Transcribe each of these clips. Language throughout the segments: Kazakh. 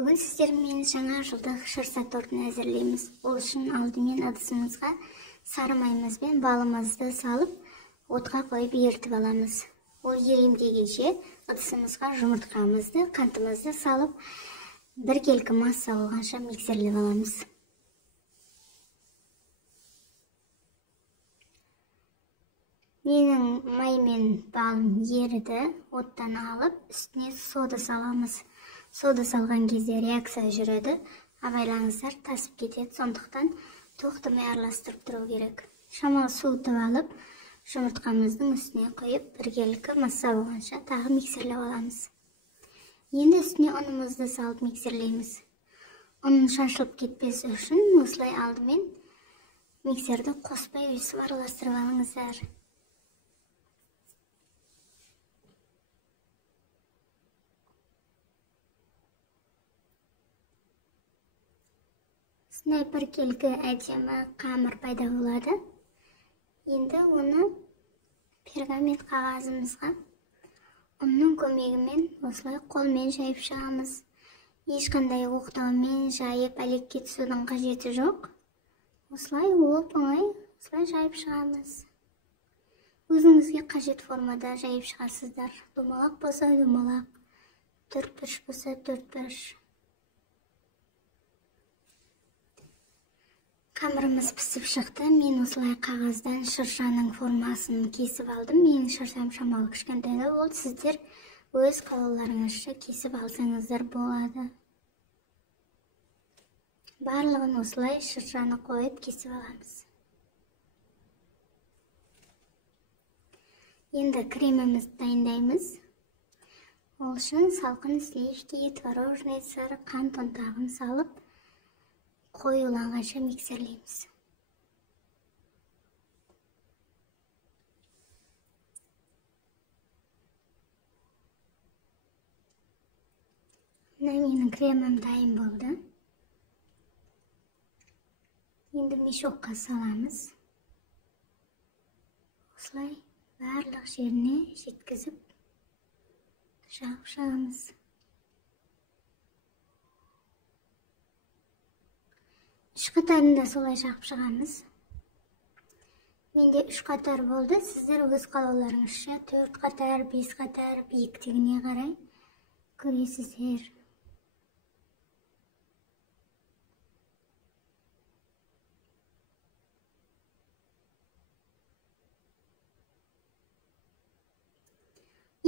Бүгін сіздермен жаңа жылдық шырса тортын әзірлейміз. Ол үшін алдымен ыдысымызға сары майымыз бен балымызды салып, отқа қойып ерітіп аламыз. Ол еремдегенше ыдысымызға жұмыртқамызды, қантымызды салып, бір келкі масса болғанша миксерлеп аламыз. Менің май мен балым еріді, оттан алып, үстіне сода саламыз. Сода салған кезде реакция жүреді, абайлаңыздар, тасып кетеді, сондықтан тоқтамай араластырып тұру керек. Шамалы суытып алып, жұмыртқамыздың үстіне қойып, бір келкі масса болғанша тағы миксерлеп аламыз. Енді үстіне ұнымызды салып миксерлейміз. Ұнын шашылып кетпесі үшін осылай алдымен миксерді қоспай өсіп араластырып алыңыздар. Осындай бір келкі әдемі қамыр пайда болады. Енді оны пергамент қағазымызға ұнның көмегімен осылай қолмен жайып шығамыз. Ешқандай оқтаумен жайып әлекке түсудің қажеті жоқ. Осылай оп-оңай осылай жайып шығамыз. Өзіңізге қажет формада жайып шығасыздар. Домалақ болса домалақ, төртбұрыш болса төртбұрыш. Қамырымыз пісіп шықты. Мен осылай қағаздан шыршаның формасын кесіп алдым. Менің шыршам шамалы кішкентайды. Ол сіздер өз қалауларыңызша кесіп алсаңыздар болады. Барлығын осылай шыршаны қойып кесіп аламыз. Енді кремімізді дайындаймыз. Ол үшін салқын сливки, творожный сыр, қант ұнтағын салып, қоюланғанша миксерлейміз. Менің кремім дайын болды. Енді мешокқа саламыз. Осылай барлық жеріне жеткізіп жағып шығамыз. Үш қатарында солай жағып шығамыз. Менде 3 қатар болды. Сіздер өз қалауларыңызша 4 қатар, 5 қатар, биіктігіне қарай көресіздер.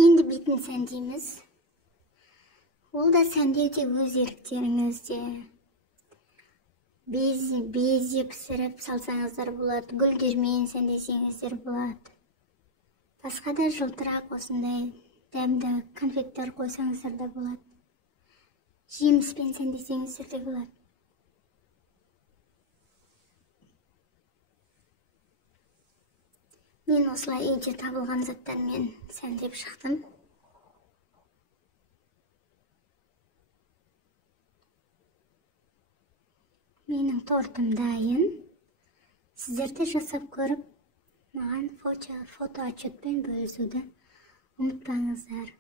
Енді бетін сәндейміз. Ол да сәндеуде өз еріктеріңізде. Безе пісіріп салсаңыздар болады, гүлдермен сәндесеңіздер болады. Басқа да жылтырақ осындай дәмді конфеттер қойсаңыздар да болады. Жеміспен сәндесеңіздер де болады. Мен осылай үйде табылған заттармен сәндеп шықтым. Менің тортым дайын. Сіздерді жасап көріп, маған фото отчетпен бөлісуді ұмытпаңыздар.